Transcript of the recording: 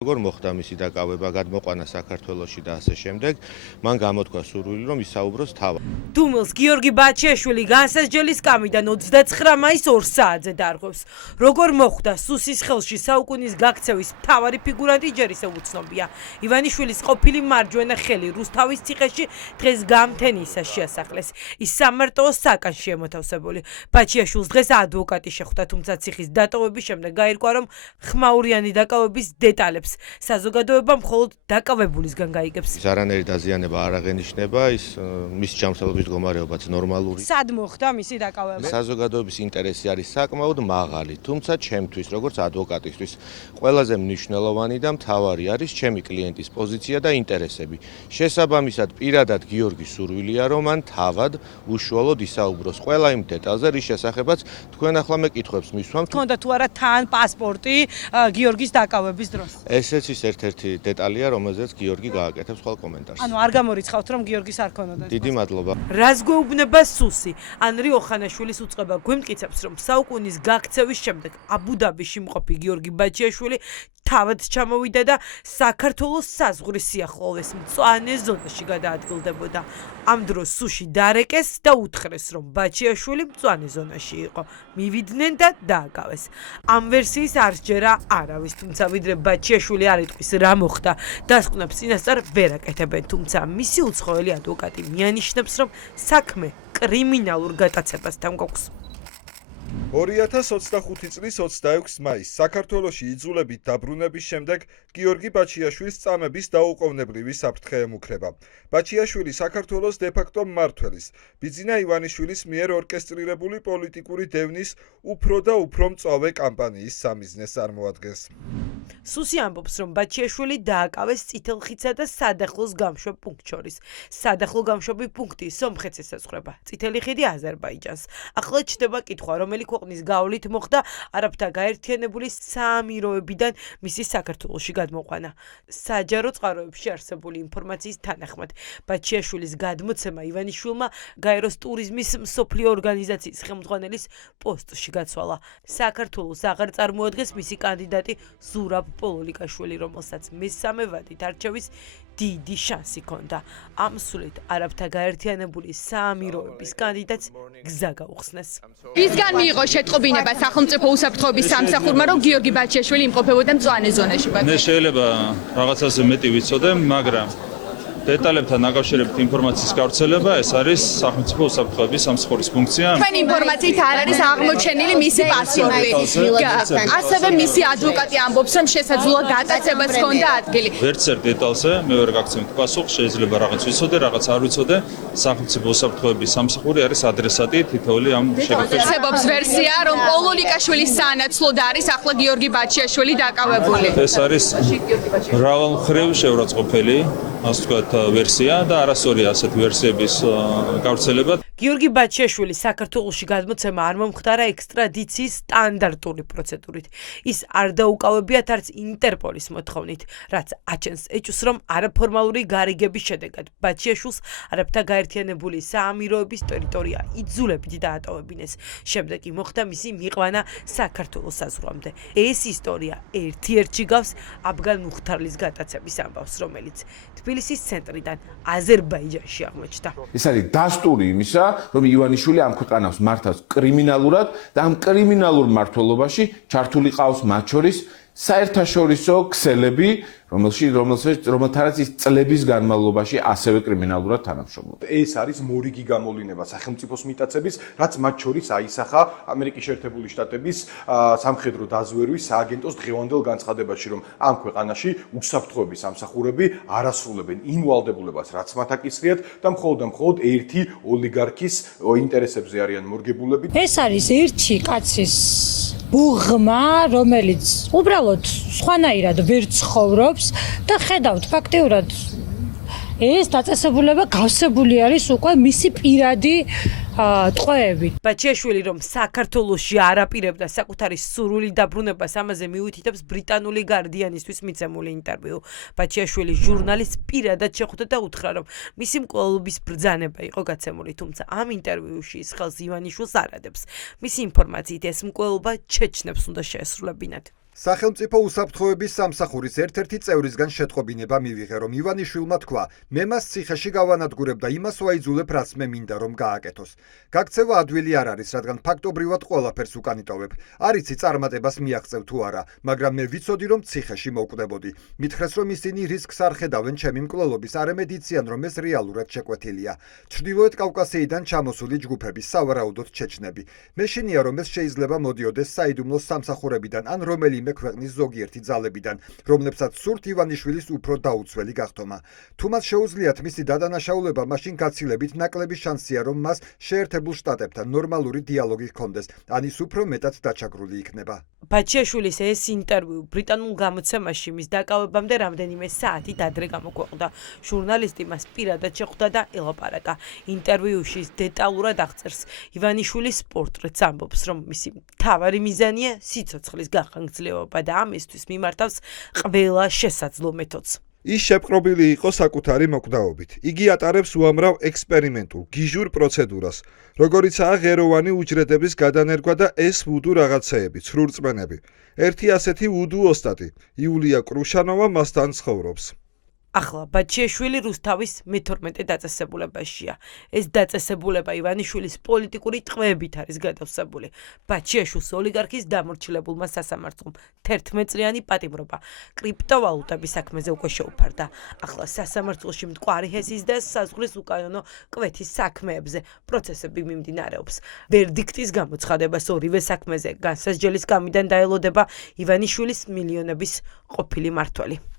როგორ მოხდა მისი დაკავება, გადმოყვანა საქართველოში და ასე შემდეგ, მან გამოთქვა სურვილი, რომ ისაუბროს თავად. დუმილს გიორგი ბაჩიაშვილი განსასჯელის სკამიდან 29 მაისს 2 საათზე დარღვევს. როგორ მოხდა სუსის ხელში საუკუნის გაქცევის მთავარი ფიგურანტი ჯერ ისევ უცნობია. ივანიშვილის ყოფილი მარჯვენა ხელი რუსთავის ციხეში დღეს გამთენიისას შეასახლეს. ის სამარტოოს საკანში ემოთავსებული. ბაჩიაშვილს დღეს ადვოკატი შეხვდა, თუმცა ციხის დატოვების შემდეგ გაირკვა, რომ ხმაურიანი დაკავების დეტალებს საზოგადოება მხოლოდ დაკავებულისგან გაიგებს. არანაირი დაზიანება არ აღენიშნება, მის ჯანმრთელობის მდგომარეობაც ნორმალური. სად მოხდა მისი დაკავება? საზოგადოების ინტერესი არის საკმაოდ მაღალი, თუმცა ჩემთვის, როგორც ადვოკატისთვის, ყველაზე მნიშვნელოვანი და მთავარი არის ჩემი კლიენტის პოზიცია და ინტერესები. შესაბამისად, პირადად გიორგის სურვილია, რომ მან თავად უშუალოდ ისაუბროს ყველა იმ დეტალზე, რის შესახებაც თქვენ ახლა მე კითხვებს მისვამთ. თქონდა თუ არა თან პასპორტი გიორგის დაკავების დროს? ესეც ის ერთ-ერთი დეტალია, რომელზეც გიორგი გააკეთებს ხოლმე კომენტარს. ანუ არ გამორიცხავთ, რომ გიორგის არ ქონოდა. დიდი მადლობა. რას გვეუბნება სუსი? ანრი ოხანაშვილის უწყება გვემტკიცებს, რომ საუკუნის გაქცევის შემდეგ აბუ-დაბიში მყოფი გიორგი ბაჩიაშვილი თავად ჩამოვიდა და საქართველოს საზღვრის სიახლოვეს მწვანე ზონაში გადაადგილდებოდა. ამ დროს სუში დარეკეს და უთხრეს, რომ ბაჩიაშვილი მწვანე ზონაში იყო. მივიდნენ და დააკავეს. ამ ვერსიის არ სჯერა არავის, თუმცა ვიდრე ბაჩიაშვილი არ იტყვის რა მოხდა, დასკვნებს წინასწარ ვერ აკეთებენ, თუმცა მისი უცხოელი ადვოკატი მიანიშნებს, რომ საქმე კრიმინალურ გატაცებასთან გვაქვს. 2025 წლის 26 მაისს საქართველოში იძულებით დაბრუნების შემდეგ გიორგი ბაჩიაშვილის წამების დაუყოვნებლივი საფრთხე ემუქრება. ბაჩიაშვილი საქართველოს დე-ფაქტო მმართველის, ბიძინა ივანიშვილის მიერ ორკესტრირებული პოლიტიკური დევნის უფრო და უფრო მწვავე კამპანიის სამიზნეს წარმოადგენს. სუსი ამბობს, რომ ბაჩიაშვილი დააკავეს წითელხიდსა და სადახლოს გამშვებ პუნქტ შორის. სადახლო გამშვები პუნქტი სომხეთს ესაზღვრება, წითელი ხიდი აზერბაიჯანს. ახლა ჩნდება კითხვა, რომელი ქვეყნის გავლით მოხდა არაბთა გაერთიანებული საამიროებიდან მისი საქართველოში გადმოყვანა. საჯარო წყაროებში არსებული ინფორმაციის თანახმად, ბაჩიაშვილის გადმოცემა ივანიშვილმა გაეროს ტურიზმის მსოფლიო ორგანიზაციის ხელმძღვანელის პოსტში გაცვალა. საქართველოს აღარ წარმოადგენს მისი კანდიდატი ზურაბ პოლოლიკაშვილი, რომელსაც მესამე ვადით არჩევის დიდი შანსი ჰქონდა. ამ სულით არაბთა გაერთიანებული საამიროების კანდიდატს გზა გაუხსნეს. ვისგან მიიღო შეტყობინება სახელმწიფო უსაფრთხოების სამსახურმა, რომ გიორგი ბაჩიაშვილი იმყოფებოდა მწვანე ზონაში? მე შეიძლება რაღაცაზე მეტი ვიცოდე, მაგრამ დეტალებთან დაკავშირებით ინფორმაციის გავრცელება ეს არის სახელმწიფო უსაფრთხოების სამსახურის ფუნქცია. თქვენი ინფორმაციით არ არის აღმოჩენილი მისი პასპორტი. ასევე მისი ადვოკატი ამბობს, რომ შესაძლოა გატაცებას ჰქონდა ადგილი. ვერც ერთ დეტალზე მე ვერ გაგცემთ პასუხს, შეიძლება რაღაც ვიცოდე, რაღაც არ ვიცოდე. სახელმწიფო უსაფრთხოების სამსახური არის ადრესატი თითოეული ამ შეკითხვების. არსებობს ვერსია, რომ პოლოლიკაშვილის საანაცვლოდ არის ახლა გიორგი ბაჩიაშვილი დაკავებული. ეს არის მრავალმხრივ შეურაცხყოფელი, ასე ვთქვათ, ვერსია და არასწორია ასეთი ვერსიების გავრცელება. გიორგი ბაჩიაშვილი საქართველოში გადმოცემა არ მომხდარა ექსტრადიციის სტანდარტული პროცედურით. ის არ დაუკავებიათ არც ინტერპოლის მოთხოვნით, რაც აჩენს ეჭვს, რომ არაფორმალური გარიგების შედეგად ბაჩიაშვილს არაბთა გაერთიანებული საამიროების ტერიტორია იძულებით დაატოვებინეს. შემდეგ კი მოხდა მისი მიყვანა საქართველოს საზღვრამდე. ეს ისტორია ერთ-ერთში გავს აბგან მუხთარლის გატაცების ამბავს, რომელიც თბილისის ცენტრიდან აზერბაიჯანში აღმოჩნდა. ეს არის დასტური იმისა, რომ ივანიშვილი ამ ქვეყანას მართავს კრიმინალურად და ამ კრიმინალურ მმართველობაში ჩართული ყავს მათ შორის საერთაშორისო ქსელები, რომელთაც ის წლების განმავლობაში ასევე კრიმინალურად თანამშრომლობდა. ეს არის მორიგი გამოვლინება სახელმწიფოს მიტაცების, რაც მათ შორის აისახა ამერიკის შეერთებული შტატების სამხედრო დაზვერვის სააგენტოს დღევანდელ განცხადებაში, რომ ამ ქვეყანაში უსაფრთხოების სამსახურები არ ასრულებენ იმ ვალდებულებას, რაც მათ აკისრიათ და მხოლოდ ერთი ოლიგარქის ინტერესებზე არიან მორგებულები. ეს არის ერთი კაცის ბუღმა, რომელიც უბრალოდ სხვანაირად ვერ ცხოვრობს და ხედავთ ფაქტიურად ეს დაწესებულება გავსებული არის უკვე მისი პირადი ტყვეებით. ბაჩიაშვილი რომ საქართველოში არ აპირებდა საკუთარი სურვილი დაბრუნებას, ამაზე მიუთითებს ბრიტანული გარდიანისთვის მიცემული ინტერვიუ. ბაჩიაშვილი ჟურნალისტს პირადად შეხვდა და უთხრა, რომ მისი მკვლელობის ბრძანება იყო გაცემული, თუმცა ამ ინტერვიუში ის ხელს ივანიშვილს არ ადებს. მისი ინფორმაციით ეს მკვლელობა ჩეჩნებს უნდა შეესრულებინათ. სახელმწიფო უსაფრთხოების სამსახურის ერთ-ერთი წევრისგან შეტყობინება მივიღე, რომ ივანიშვილმა თქვა, მე მას ციხეში გავანადგურებ და იმას ვაიძულებ, რაც მე მინდა რომ გააკეთოს. გაქცევა ადვილი არ არის, რადგან ფაქტობრივად ყველაფერს უკანიტოვებ. არ იცი წარმატებას მიაღწევ თუ არა, მაგრამ მე ვიცოდი, რომ ციხეში მოვკვდებოდი. მითხრეს, რომ ისინი რისკს არ ხედავენ ჩემი მკვლელობის, არამედ იციან, რომ ეს რეალურად შეკვეთილია. ჩრდილოეთ კავკასიიდან ჩამოსული ჯგუფები, სავარაუდოდ ჩეჩნები. მეშინია, რომ ეს შეიძლება მოდიოდეს საიდუმლოს სამსახურებიდან ან რომელიმე ქვეყნის ზოგიერთი ძალებიდან, რომლებსაც სურთ ივანიშვილის უფრო დაუცველი გახდომა. თუ მას შეუძლიათ მისი დადანაშაულება, მაშინ გაცილებით ნაკლები შანსია, რომ მას შეერთებულ შტატებთან ნორმალური დიალოგი ჰქონდეს, ან ის უფრო მეტად დაჩაგრული იქნება. ბაჩიაშვილის ეს ინტერვიუ ბრიტანულ გამოცემაში მის დაკავებამდე რამდენიმე საათით ადრე გამოქვეყნდა. ჟურნალისტი მას პირადად შეხვდა და ელაპარაკა. ინტერვიუში დეტალურად აღწერს ივანიშვილის პორტრეტს, ამბობს, რომ მისი მთავარი მიზანია სიცოცხლის გახანგრძლივობა და ამისთვის მიმართავს ყველა შესაძლო მეთოდს. ის შეპყრობილი იყო საკუთარი მოკვდაობით. იგი ატარებს უამრავ ექსპერიმენტულ, გიჟურ პროცედურას, როგორიცაა ღეროვანი უჯრედების გადანერგვა და ეს ვუდუ რაღაცეები, ცრურწმენები. ერთი ასეთი ვუდუ ოსტატი, იულია კრუშანოვა მასთან ცხოვრობს. ახლა ბაჩიაშვილი რუსთავის მე-12 დაწესებულებაშია. ეს დაწესებულება ივანიშვილის პოლიტიკური ტყვეებით არის გადავსებული. ბაჩიაშვილს ოლიგარქის დამორჩილებულმა სასამართლომ 11 წლიანი პატიმრობა კრიპტოვალუტების საქმეზე უკვე შეუფარდა. ახლა სასამართლოში მტკვარი ჰესის და საზღვრის უკანონო კვეთის საქმეებზე პროცესები მიმდინარეობს. ვერდიქტის გამოცხადებას ორივე საქმეზე განსასჯელის გამიდან დაელოდება ივანიშვილის მილიონების ყოფილი მმართველი.